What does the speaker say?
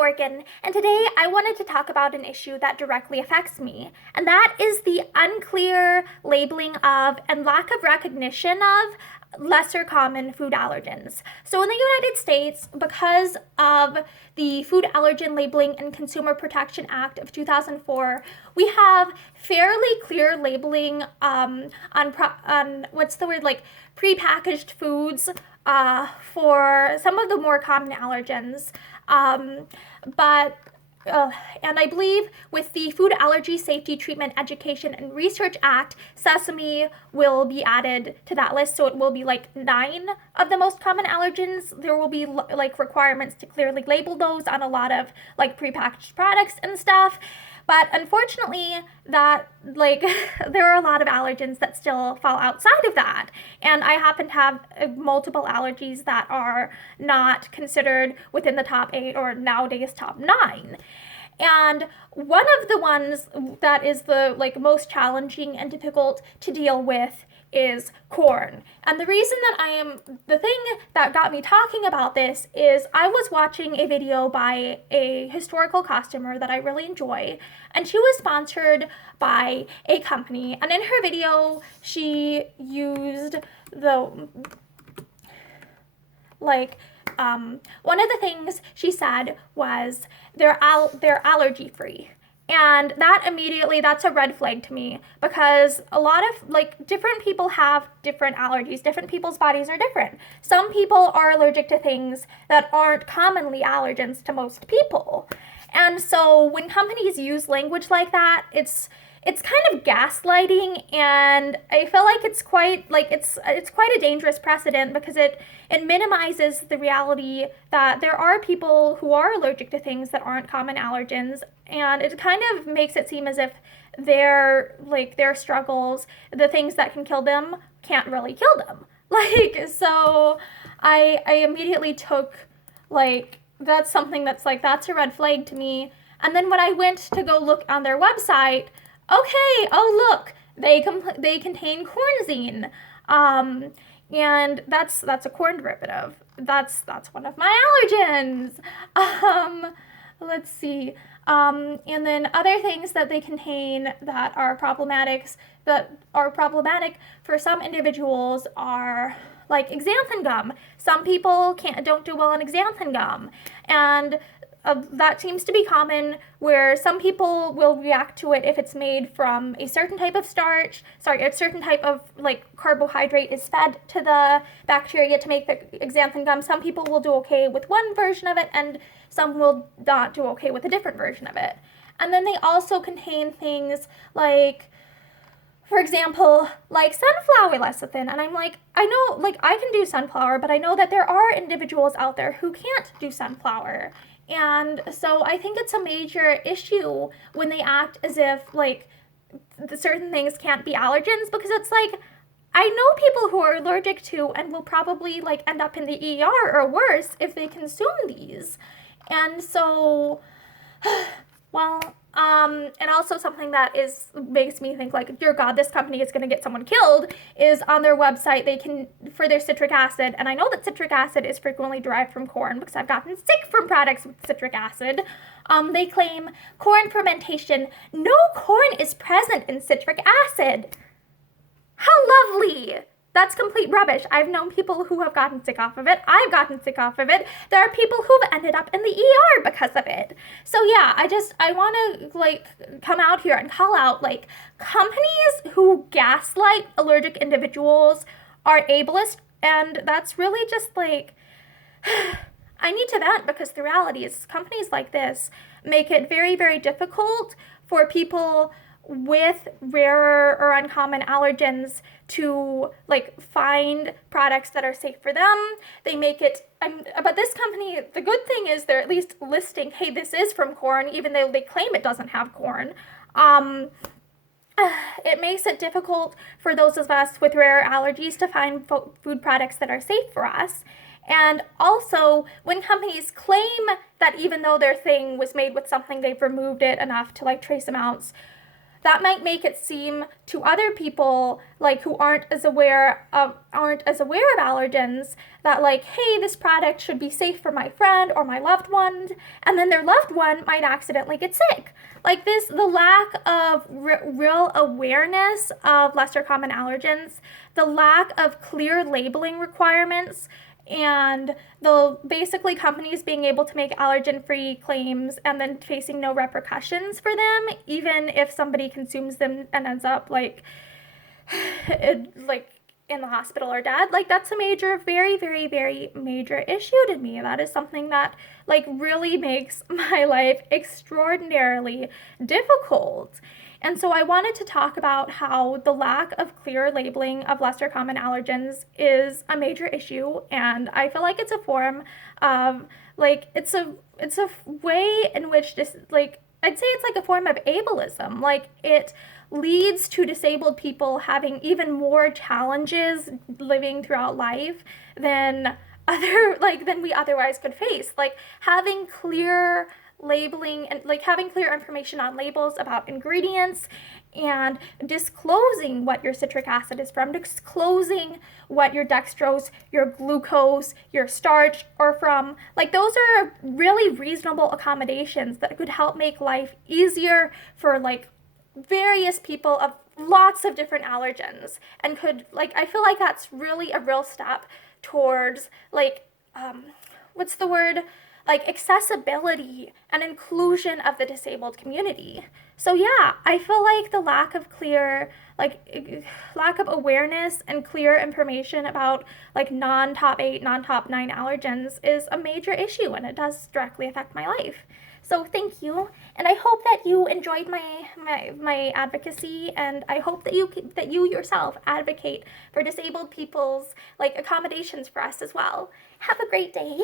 Morgan, and today I wanted to talk about an issue that directly affects me, and that is the unclear labeling of and lack of recognition of lesser common food allergens. So in the United States, because of the Food Allergen Labeling and Consumer Protection Act of 2004, we have fairly clear labeling on prepackaged foods for some of the more common allergens. And I believe with the Food Allergy Safety Treatment Education and Research Act, Sesame will be added to that list. So it will be like 9 of the most common allergens. There will be like requirements to clearly label those on a lot of like prepackaged products and stuff. But unfortunately, there are a lot of allergens that still fall outside of that. And I happen to have multiple allergies that are not considered within the top 8 or nowadays top 9. And one of the ones that is the most challenging and difficult to deal with is corn. And the thing that got me talking about this is I was watching a video by a historical costumer that I really enjoy, and she was sponsored by a company, and in her video she used one of the things she said was they're allergy free. And that's a red flag to me, because a lot of different people have different allergies. Different people's bodies are different. Some people are allergic to things that aren't commonly allergens to most people. And so when companies use language like that, it's kind of gaslighting, and I feel like it's quite a dangerous precedent, because it minimizes the reality that there are people who are allergic to things that aren't common allergens, and it kind of makes it seem as if their struggles, the things that can kill them, can't really kill them. So I immediately took that's something that's a red flag to me. And then when I went to go look on their website, okay, oh look, they contain cornzine, and that's a corn derivative. That's one of my allergens. Let's see. And then other things that they contain that are problematic for some individuals are like xanthan gum. Some people don't do well on xanthan gum, and that seems to be common, where some people will react to it if it's made from a certain type of a certain type of carbohydrate is fed to the bacteria to make the xanthan gum. Some people will do okay with one version of it, and some will not do okay with a different version of it. And then they also contain things for example, sunflower lecithin. And I'm I know, I can do sunflower, but I know that there are individuals out there who can't do sunflower. And so I think it's a major issue when they act as if certain things can't be allergens, because it's I know people who are allergic to and will probably end up in the ER or worse if they consume these. And so, and also something that makes me think dear God, this company is going to get someone killed, is on their website they can, for their citric acid, and I know that citric acid is frequently derived from corn because I've gotten sick from products with citric acid. They claim corn fermentation. No corn is present in citric acid. How lovely! That's complete rubbish. I've known people who have gotten sick off of it. I've gotten sick off of it. There are people who've ended up in the ER because of it. So yeah, I want to come out here and call out companies who gaslight allergic individuals are ableist, and that's really just I need to vent, because the reality is companies like this make it very, very difficult for people with rarer or uncommon allergens to find products that are safe for them. They make it, but this company, the good thing is they're at least listing, hey, this is from corn, even though they claim it doesn't have corn. It makes it difficult for those of us with rare allergies to find food products that are safe for us. And also, when companies claim that even though their thing was made with something, they've removed it enough to trace amounts, that might make it seem to other people like who aren't as aware of allergens that like, hey, this product should be safe for my friend or my loved one, and then their loved one might accidentally get sick. Like this, the lack of real awareness of lesser common allergens, the lack of clear labeling requirements, and the basically companies being able to make allergen-free claims and then facing no repercussions for them, even if somebody consumes them and ends up like in the hospital or dead. Like that's a major, very, very, very major issue to me. That is something that like really makes my life extraordinarily difficult. And so I wanted to talk about how the lack of clear labeling of lesser common allergens is a major issue, and I feel like it's a form of like it's a way in which this like I'd say it's like a form of ableism. Like it leads to disabled people having even more challenges living throughout life than than we otherwise could face. Like having clear labeling and like having clear information on labels about ingredients and disclosing what your citric acid is from, disclosing what your dextrose, your glucose, your starch are from. Like those are really reasonable accommodations that could help make life easier for like various people of lots of different allergens, and could like I feel like that's really a real step towards like what's the word, like accessibility and inclusion of the disabled community. So yeah, I feel like the lack of awareness and clear information about like non-top 8, non-top 9 allergens is a major issue, and it does directly affect my life. So thank you, and I hope that you enjoyed my advocacy, and I hope that you yourself advocate for disabled people's like accommodations for us as well. Have a great day.